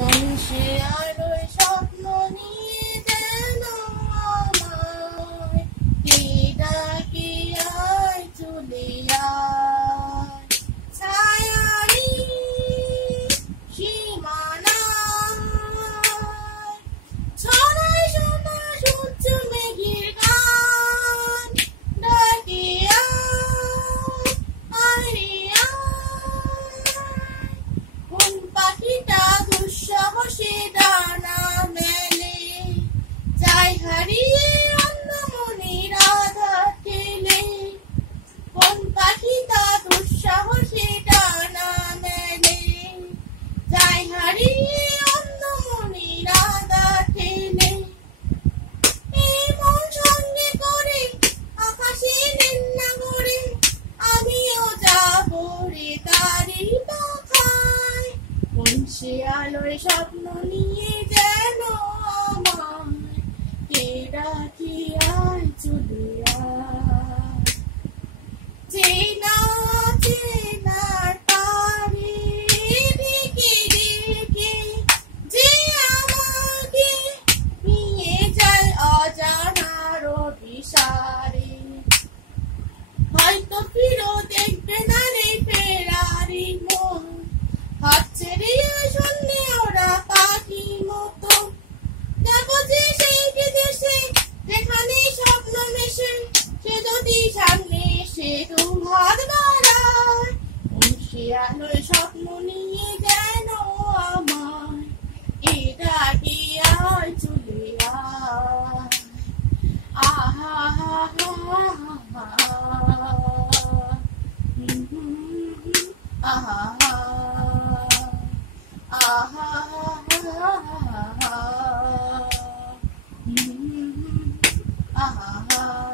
মানুষে আলোয় স্বপ্ন নিয়ে যেন আমায় কে ডাকে আয় চলে আয় ছায়ারি সীমানায় ছড়ায় সোনা সূর্য মেঘের গান ডাকে আয় রে কোন পাখিটা দুঃসাহসে ডানা মেলে যায় হারিয়ে অন্য মনের আধার ঠেলে কোন পাখিটা দুঃসাহসে ডানা মেলে যায় হারিয়ে অন্য মনের আধার ঠেলে এই মন সঙ্গে করে আকাশে নেন্না করে আমিও যাবো রে তারি পাখায় কোন সে আলোয় স্বপ্ন নিয়ে যেন আমায় কে ডাকি আয় চলে আয় চেনা চেনার পারে ঢেকে ঢেকে যে আমাকে নিয়ে যায় অজানার অভিসারে হয়তো ফিরো দেখবে না রে ফেরারি মন হাত ছেড়ে শুনলে ওরা পাখি মতো যাবো যে সেই বিদেশে যেখানে স্বপ্ন মেশে সে যদি সামনে এসে হাত বাড়ায় সে আলোয় স্বপ্ন নিয়ে যেন আমায় এ ডাকে আয় চলে আয় আহা আহা আহা